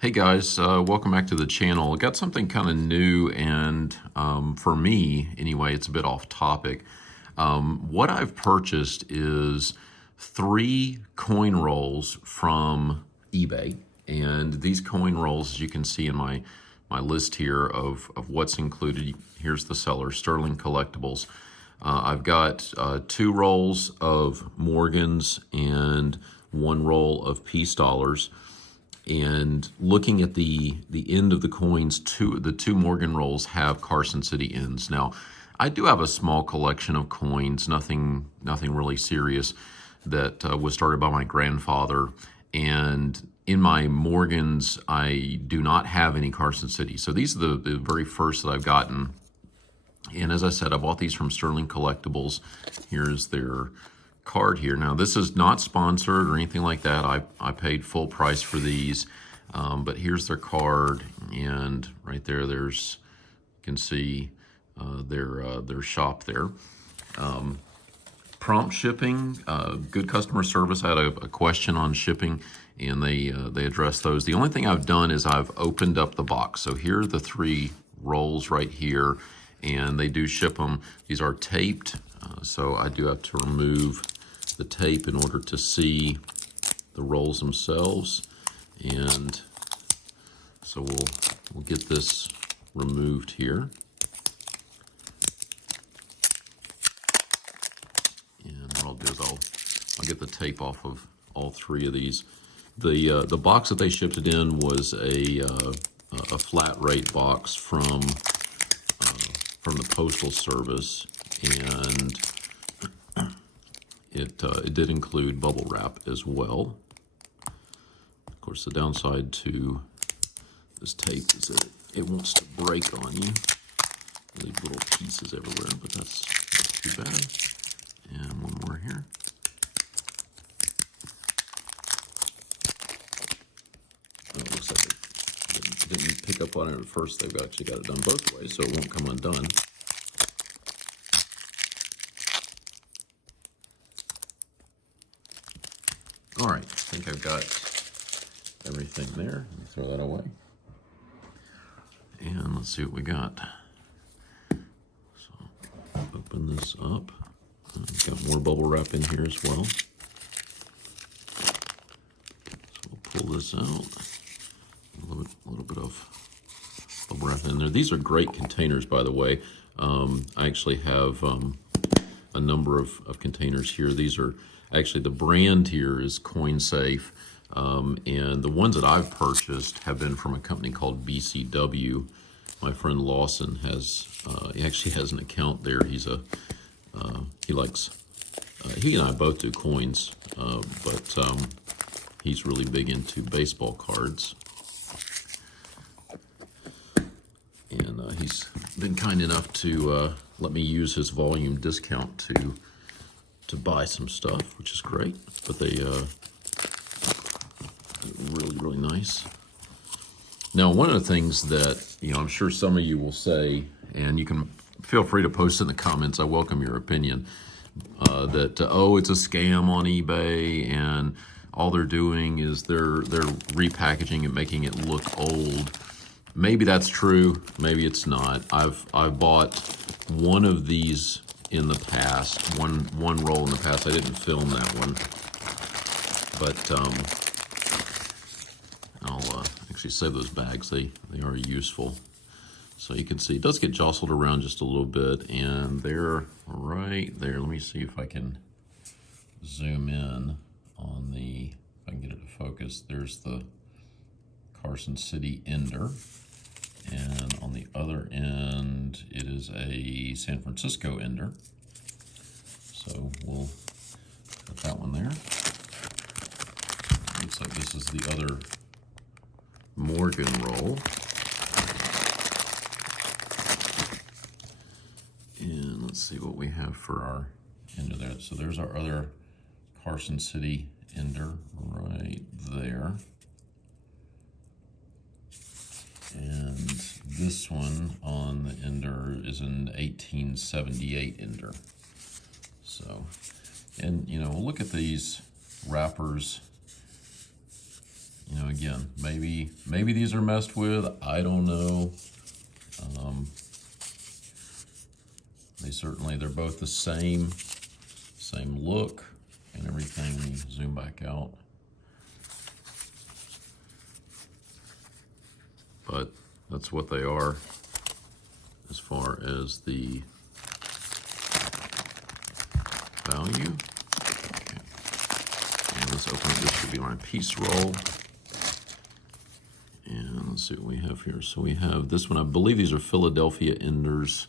Hey guys, welcome back to the channel. I got something kind of new, and for me, anyway, it's a bit off topic. What I've purchased is 3 coin rolls from eBay, and these coin rolls, as you can see in my list here of what's included. Here's the seller, Sterling Collectibles. I've got 2 rolls of Morgans and 1 roll of Peace Dollars. And looking at the end of the coins, the two Morgan rolls have Carson City ends. Now, I do have a small collection of coins, nothing really serious, that was started by my grandfather. And in my Morgans, I do not have any Carson City. So these are the very first that I've gotten. And as I said, I bought these from Sterling Collectibles. Here's their card here. Now, this is not sponsored or anything like that. I paid full price for these, but here's their card, and right there, you can see their shop there. Prompt shipping, good customer service. I had a question on shipping, and they addressed those. The only thing I've done is I've opened up the box. So here are the 3 rolls right here, and they do ship them. These are taped, so I do have to remove the tape in order to see the rolls themselves. And so we'll get this removed here. And what I'll do is I'll get the tape off of all 3 of these. The box that they shipped it in was a flat rate box from the Postal Service, and it did include bubble wrap as well. Of course, the downside to this tape is that it wants to break on you. Leave little pieces everywhere, but that's not too bad. And one more here. Oh, it looks like it didn't pick up on it at first. They've actually got it done both ways, so it won't come undone. All right, I think I've got everything there. Let me throw that away. And let's see what we got. So open this up. Got more bubble wrap in here as well. So we'll pull this out. A little bit of bubble wrap in there. These are great containers, by the way. I actually have a number of containers here. These are actually, the brand here is CoinSafe, and the ones that I've purchased have been from a company called BCW. My friend Lawson he actually has an account there. He and I both do coins, but he's really big into baseball cards. And he's been kind enough to let me use his volume discount to buy some stuff, which is great. But they really nice. Now, one of the things that I'm sure some of you will say, and you can feel free to post in the comments. I welcome your opinion. That it's a scam on eBay, and all they're doing is they're repackaging and making it look old. Maybe that's true. Maybe it's not. I've bought one of these in the past, one roll in the past. I didn't film that one, but I'll actually save those bags. They are useful. So you can see it does get jostled around just a little bit, and they're right there. Let me see if I can zoom in on if I can get it to focus. There's the Carson City Ender, and on the other end, it is a San Francisco Ender. So we'll put that one there. Looks like this is the other Morgan roll. And let's see what we have for our Ender there. So there's our other Carson City Ender right there. And this one on the Ender is an 1878 Ender. So, and we'll look at these wrappers. again, maybe these are messed with. I don't know. They're both the same look and everything. Let me zoom back out. But that's what they are as far as the value. Okay. And let's open up. This should be my piece roll. And let's see what we have here. So we have this one. I believe these are Philadelphia Enders.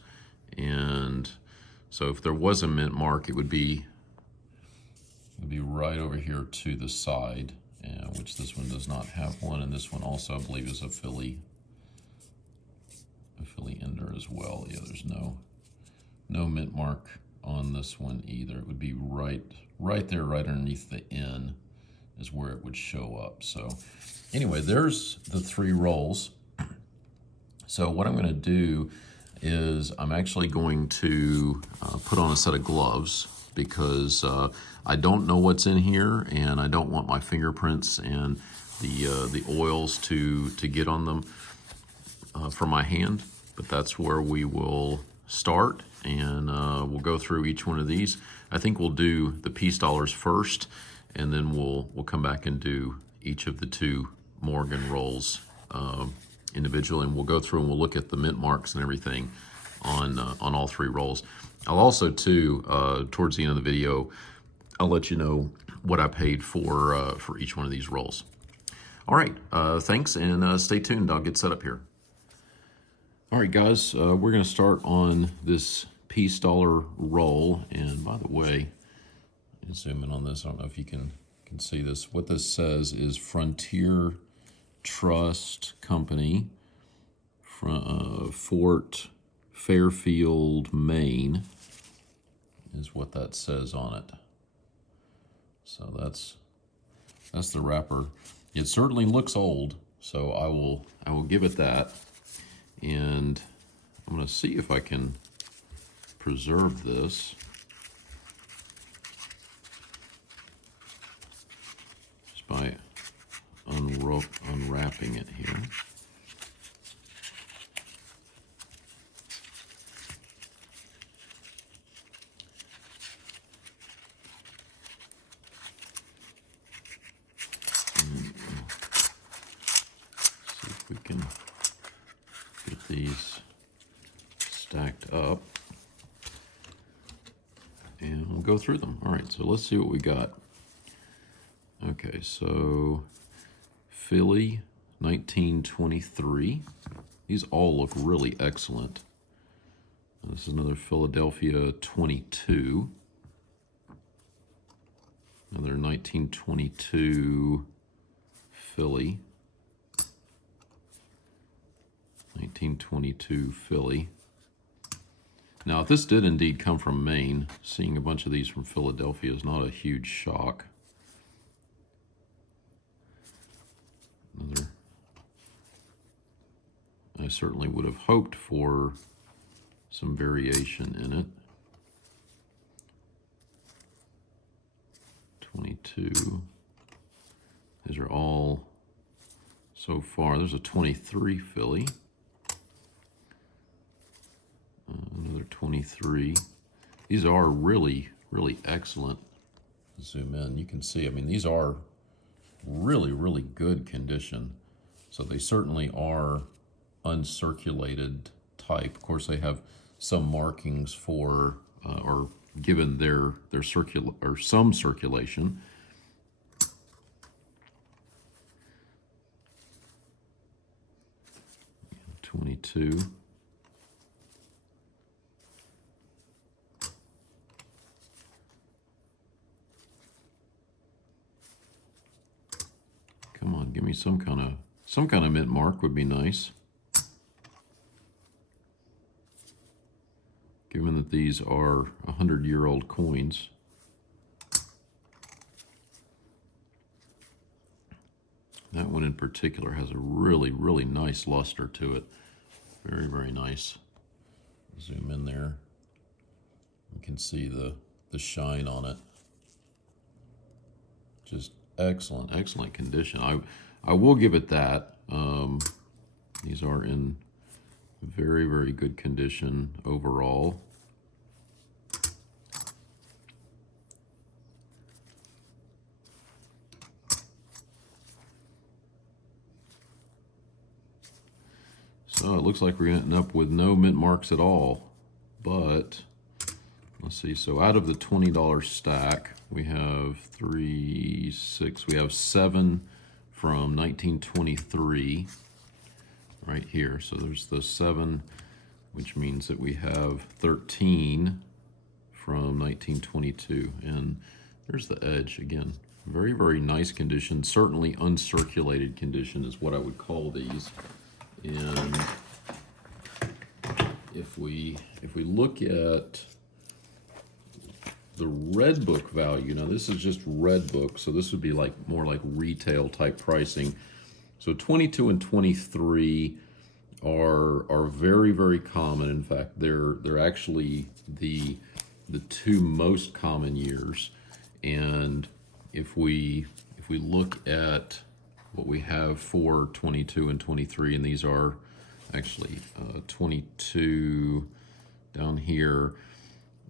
And so if there was a mint mark, it would be right over here to the side, which this one does not have one. And this one also, I believe, is a Philly Ender as well. Yeah, there's no mint mark on this one either. It would be right there, right underneath the N is where it would show up. So anyway, there's the 3 rolls. So what I'm going to do is I'm actually going to put on a set of gloves because I don't know what's in here, and I don't want my fingerprints and the oils to get on them from my hand. But that's where we will start, and we'll go through each one of these. I think we'll do the piece dollars first, and then we'll come back and do each of the 2 Morgan rolls individually, and we'll go through and we'll look at the mint marks and everything on all 3 rolls. I'll also too towards the end of the video, I'll let you know what I paid for each one of these rolls. All right, thanks, and stay tuned. I'll get set up here. All right, guys, we're going to start on this piece dollar roll. And by the way, zoom in on this. I don't know if you can see this. What this says is Frontier Trust Company, Fort Fairfield, Maine, is what that says on it. So that's the wrapper. It certainly looks old, so I will give it that. And I'm going to see if I can preserve this just by unwrapping it here. See if we can get these stacked up, and we'll go through them. All right, so let's see what we got. Okay, so Philly 1923. These all look really excellent. This is another Philadelphia 22. Another 1922 Philly. 1922 Philly. Now, if this did indeed come from Maine, seeing a bunch of these from Philadelphia is not a huge shock. Another, I certainly would have hoped for some variation in it. 22. These are all so far. There's a 23 Philly. Another 23. These are really, really excellent. Zoom in, you can see, I mean, these are really, really good condition. So they certainly are uncirculated type. Of course, they have some markings for, or given their some circulation. Yeah, 22. Come on, give me some kind of mint mark would be nice. Given that these are 100-year-old coins. That one in particular has a really, really nice luster to it. Very, very nice. Zoom in there. You can see the shine on it. Just excellent, excellent condition. I will give it that. These are in very, very good condition overall. So it looks like we're going to end up with no mint marks at all. But let's see. So out of the $20 stack, we have 3, 6. We have 7 from 1923 right here. So there's the 7, which means that we have 13 from 1922. And there's the edge again. Very, very nice condition. Certainly uncirculated condition is what I would call these. And if we look at the red book value, now this is just red book, so this would be like more like retail type pricing. So 22 and 23 are very, very common. In fact, they're actually the two most common years. And if we look at what we have for 22 and 23, and these are actually 22 down here.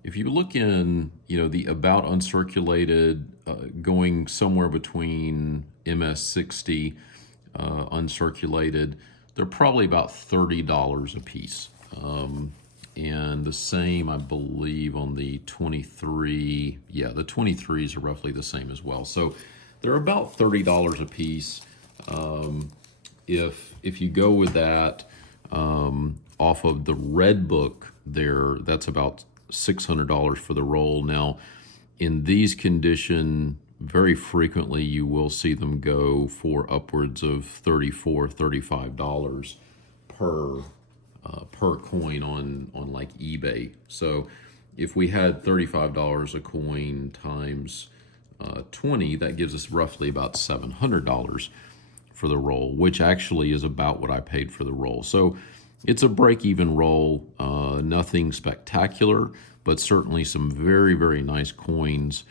If you look in, the about uncirculated, going somewhere between MS60 uncirculated, they're probably about $30 a piece. And the same, I believe, on the 23. Yeah, the 23s are roughly the same as well. So they're about $30 a piece. If you go with that off of the red book there, that's about $600 for the roll. Now, in these condition, very frequently you will see them go for upwards of $34, $35 per coin on like eBay. So if we had $35 a coin times 20, that gives us roughly about $700 for the roll, which actually is about what I paid for the roll. So it's a break-even roll, nothing spectacular, but certainly some very, very nice coins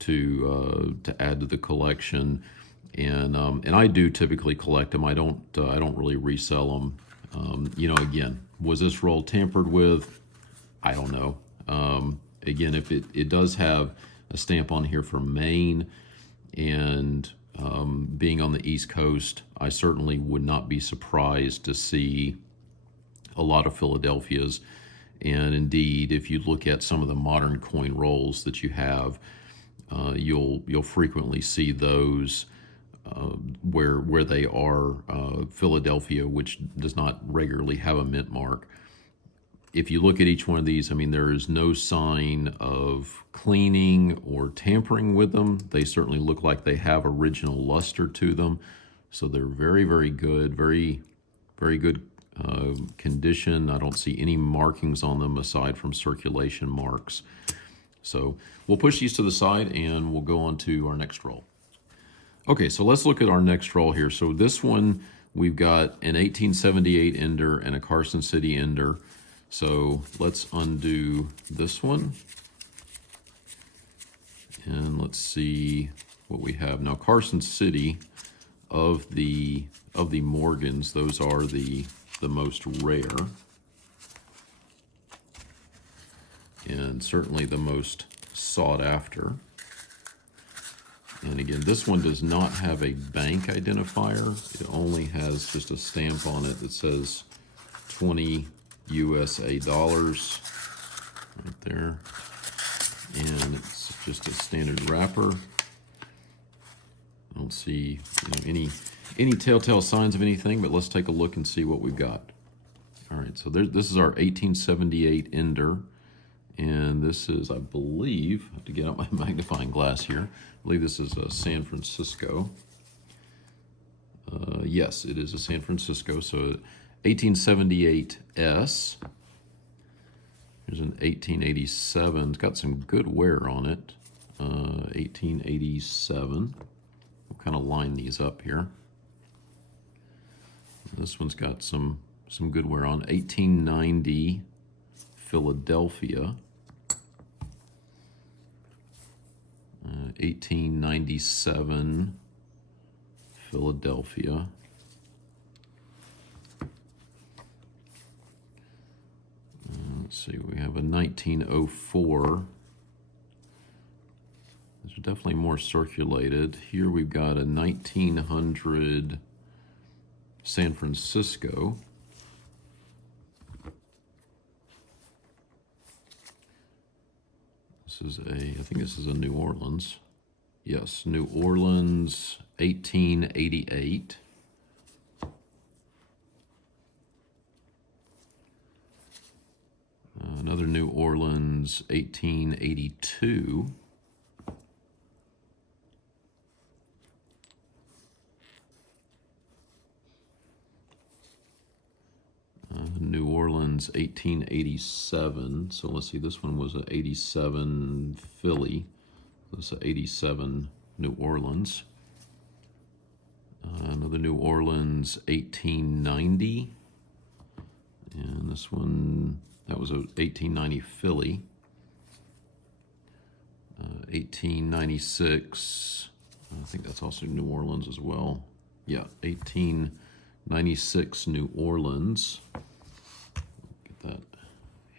to add to the collection. And I do typically collect them. I don't really resell them. Again, was this roll tampered with? I don't know. Again, if it does have a stamp on here for Maine, and being on the East Coast, I certainly would not be surprised to see a lot of Philadelphias. And indeed, if you look at some of the modern coin rolls that you have, you'll frequently see those where they are Philadelphia, which does not regularly have a mint mark. If you look at each one of these, I mean, there is no sign of cleaning or tampering with them. They certainly look like they have original luster to them. So they're very, very good, very, very good condition. I don't see any markings on them aside from circulation marks. So we'll push these to the side and we'll go on to our next roll. Okay, so let's look at our next roll here. So this one, we've got an 1878 Ender and a Carson City Ender. So let's undo this one. And let's see what we have. Now, Carson City, of the Morgans, those are the most rare. And certainly the most sought after. And again, this one does not have a bank identifier. It only has just a stamp on it that says 20 USA dollars right there. And it's just a standard wrapper. I don't see any telltale signs of anything, but let's take a look and see what we've got. All right, so this is our 1878 Ender. And this is, I believe, I have to get out my magnifying glass here. I believe this is a San Francisco. Yes, it is a San Francisco. So 1878S. Here's an 1887. It's got some good wear on it. 1887. We'll kind of line these up here. This one's got some good wear on. 1890 Philadelphia. 1897 Philadelphia. Let's see, we have a 1904. These are definitely more circulated. Here we've got a 1900 San Francisco. This is I think this is a New Orleans. Yes, New Orleans, 1888. Another New Orleans, 1882. New Orleans, 1887. So let's see, this one was an 87 Philly. This is an 87 New Orleans. Another New Orleans, 1890. And this one, that was a 1890 Philly. 1896, I think that's also New Orleans as well. Yeah, 1896 New Orleans. Get that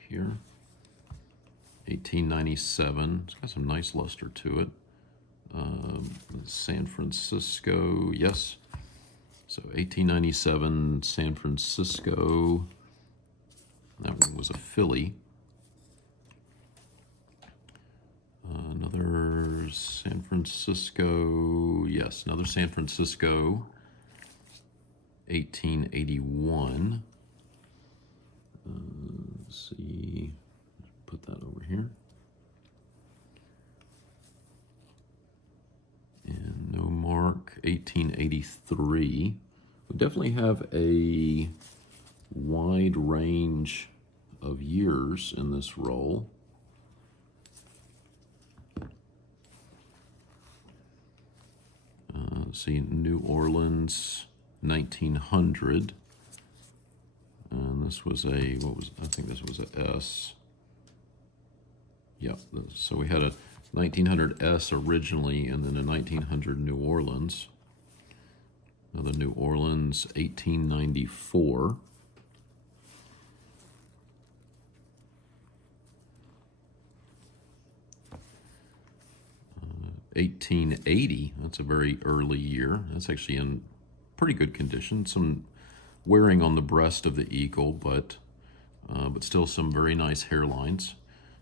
here. 1897, it's got some nice luster to it. San Francisco, yes. So 1897 San Francisco. That one was a Philly. Another San Francisco, yes, another San Francisco, 1881. Let's see, put that over here. And no mark, 1883. We definitely have a wide range of years in this roll. See, New Orleans, 1900. And this was I think this was a S. Yep, so we had a 1900 S originally, and then a 1900 New Orleans. Another New Orleans, 1894. 1880, that's a very early year. That's actually in pretty good condition. Some wearing on the breast of the eagle, but still some very nice hairlines.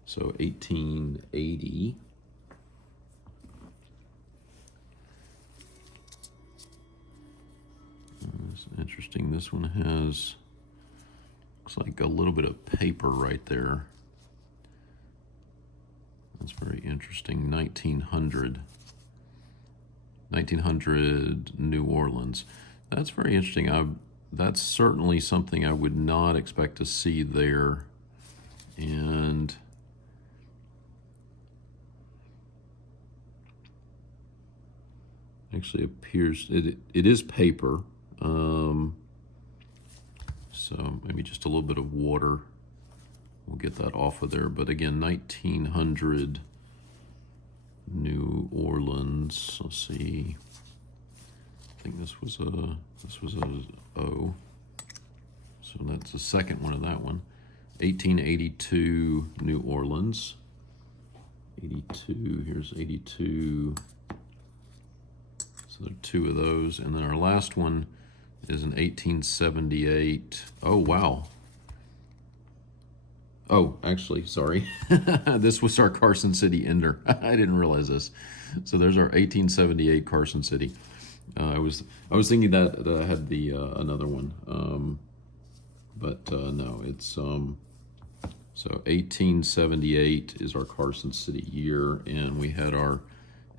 So 1880. It's interesting. This one has, looks like a little bit of paper right there. That's very interesting. 1900 New Orleans. That's very interesting. That's certainly something I would not expect to see there. And actually appears, it is paper. So maybe just a little bit of water. We'll get that off of there. But again, 1900 New Orleans. Let's see. I think this was a O. So that's the second one of that one. 1882 New Orleans. 82. Here's 82. So there are two of those. And then our last one is an 1878. Oh, wow. Oh, actually, sorry. This was our Carson City Ender. I didn't realize this. So there's our 1878 Carson City. I was thinking that I had the another one, but no, it's so 1878 is our Carson City year, and we had our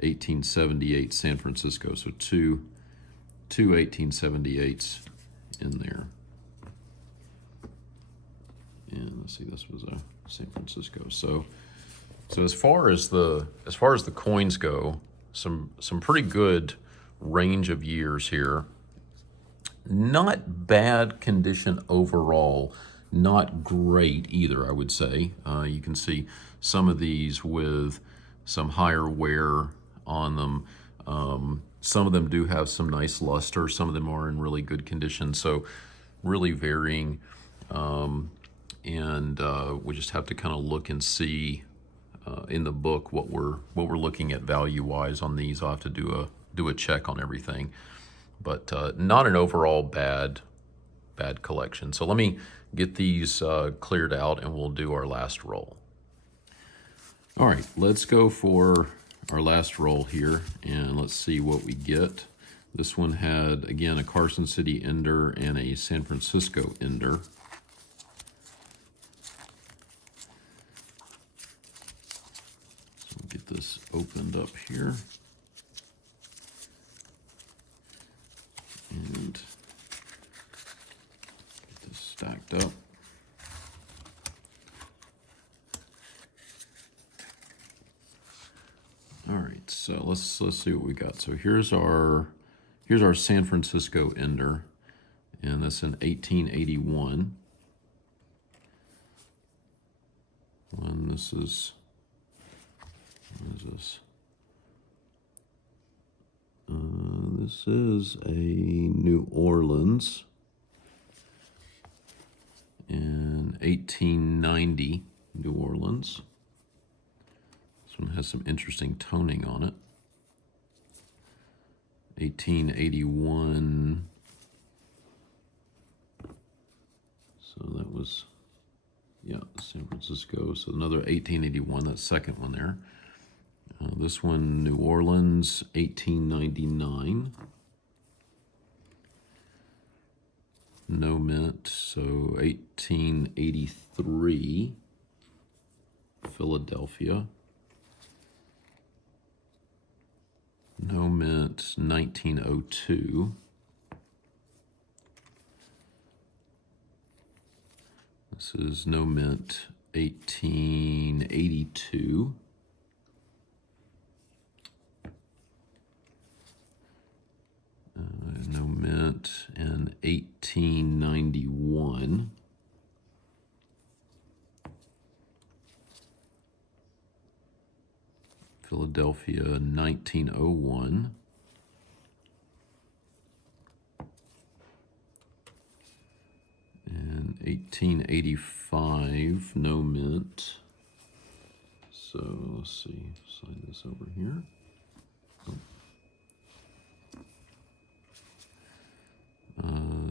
1878 San Francisco. So two 1878s in there. And let's see, this was a San Francisco. So as far as the coins go, some pretty good range of years here. Not bad condition overall, not great either, I would say. You can see some of these with some higher wear on them. Some of them do have some nice luster. Some of them are in really good condition. So really varying. And we just have to kind of look and see in the book what we're looking at value-wise on these. I'll have to do a check on everything. But not an overall bad collection. So let me get these cleared out and we'll do our last roll. All right, let's go for our last roll here and let's see what we get. This one had, again, a Carson City Ender and a San Francisco Ender. So we'll get this opened up here. And get this stacked up. All right, so let's see what we got. So here's our San Francisco Ender, and that's in 1881. And this is, what is this? This is a New Orleans in 1890, New Orleans. This one has some interesting toning on it. 1881. So that was, yeah, San Francisco. So another 1881, that second one there. This one, New Orleans, 1899. No mint, so 1883, Philadelphia. No mint, 1902. This is no mint, 1882. No mint in 1891. Philadelphia, 1901. And 1885, no mint. So let's see, slide this over here.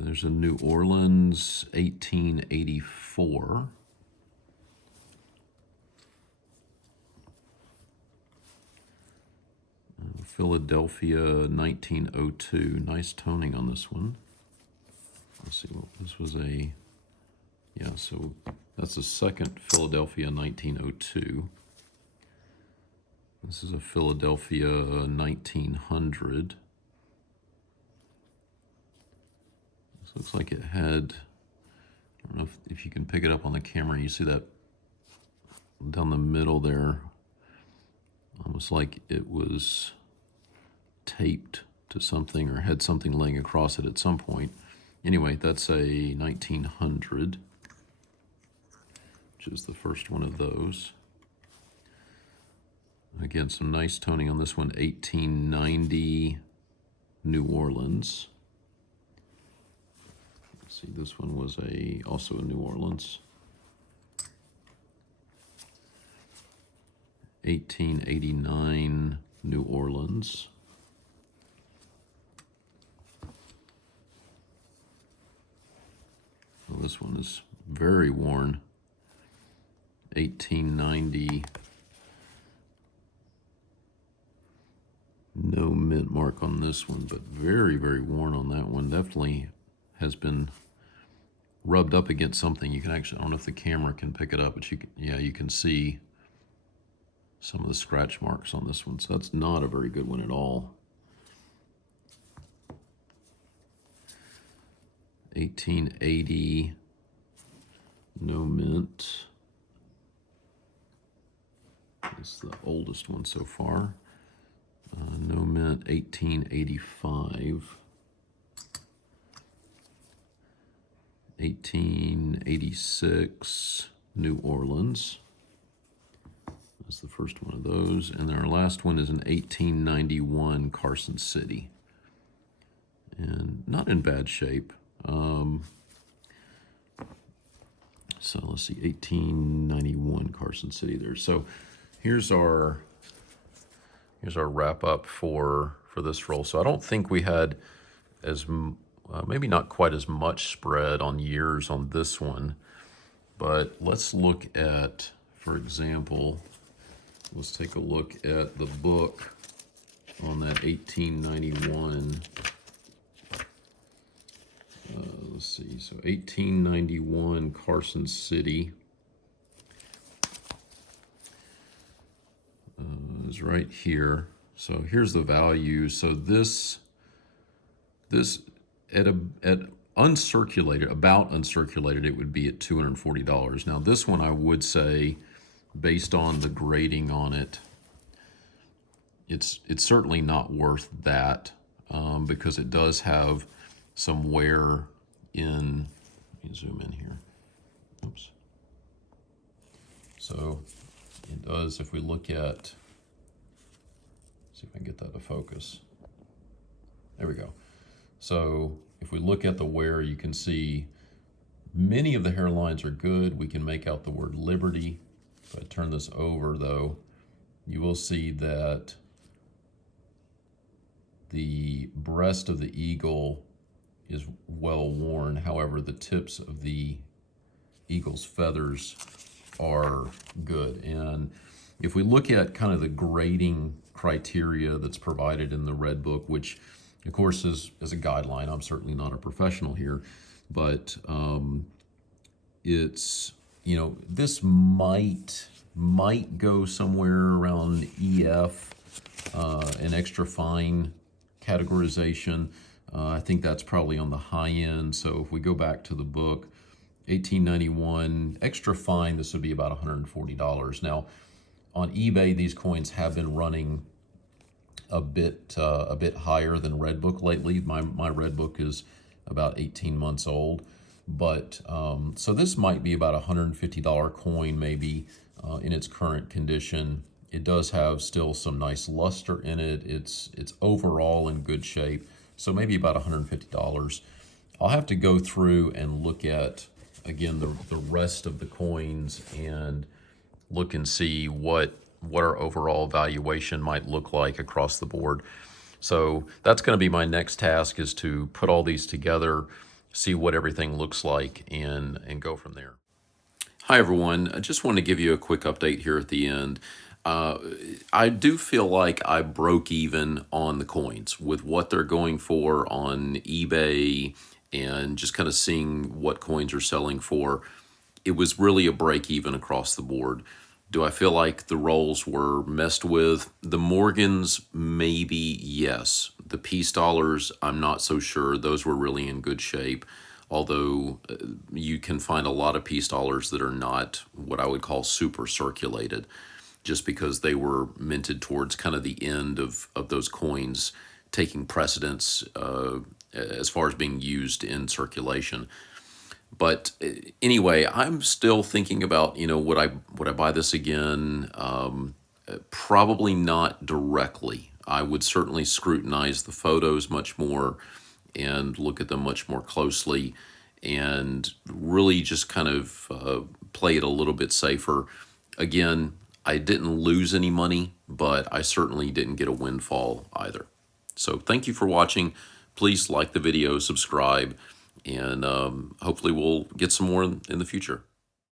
There's a New Orleans, 1884. Philadelphia, 1902. Nice toning on this one. Let's see, what this was a, yeah, so that's the second Philadelphia, 1902. This is a Philadelphia, 1900. This looks like it had, I don't know if you can pick it up on the camera. You see that down the middle there, almost like it was taped to something or had something laying across it at some point. Anyway, that's a 1900, which is the first one of those. Again, some nice toning on this one, 1890 New Orleans. Let's see, this one was also a New Orleans. 1889 New Orleans. Well, this one is very worn. 1890. No mint mark on this one, but very, very worn on that one. Definitely has been rubbed up against something. You can actually, I don't know if the camera can pick it up, but you can, yeah, you can see some of the scratch marks on this one. So that's not a very good one at all. 1880, no mint. It's the oldest one so far. No mint, 1885. 1886, New Orleans. That's the first one of those. And then our last one is an 1891 Carson City. And not in bad shape. So let's see, 1891 Carson City there. So here's our wrap up for this roll. So I don't think we had maybe not quite as much spread on years on this one, but let's look at, for example, let's take a look at the book on that 1891. Let's see, so 1891 Carson City is right here. So here's the value. So this at uncirculated, about uncirculated, it would be at $240. Now this one I would say, based on the grading on it, it's certainly not worth that, because it does have some wear in. Let me zoom in here. Oops. So it does, if we look at, see if I can get that to focus. There we go. So if we look at the wear, you can see many of the hairlines are good. We can make out the word Liberty. If I turn this over though, you will see that the breast of the eagle is well worn. However, the tips of the eagle's feathers are good. And if we look at kind of the grading criteria that's provided in the Red Book, which of course is a guideline, I'm certainly not a professional here, but it's, you know, this might go somewhere around EF, an extra fine categorization. I think that's probably on the high end. So if we go back to the book, 1891, extra fine, this would be about $140. Now, on eBay, these coins have been running a bit higher than Red Book lately. My Red Book is about 18 months old. But so this might be about a $150 coin maybe in its current condition. It does have still some nice luster in it. It's overall in good shape. So maybe about $150. I'll have to go through and look at, again, the rest of the coins and look and see what our overall valuation might look like across the board. So that's going to be my next task, is to put all these together, see what everything looks like, and go from there. Hi, everyone. I just want to give you a quick update here at the end. I do feel like I broke even on the coins with what they're going for on eBay, and just kind of seeing what coins are selling for. It was really a break even across the board. Do I feel like the rolls were messed with? The Morgans, maybe, yes. The Peace Dollars, I'm not so sure. Those were really in good shape. Although you can find a lot of Peace Dollars that are not what I would call super circulated, just because they were minted towards kind of the end of those coins taking precedence as far as being used in circulation. But anyway, I'm still thinking about, you know, would I buy this again? Probably not directly. I would certainly scrutinize the photos much more and look at them much more closely, and really just kind of play it a little bit safer. Again, I didn't lose any money, but I certainly didn't get a windfall either. So thank you for watching. Please like the video, subscribe, and hopefully we'll get some more in the future.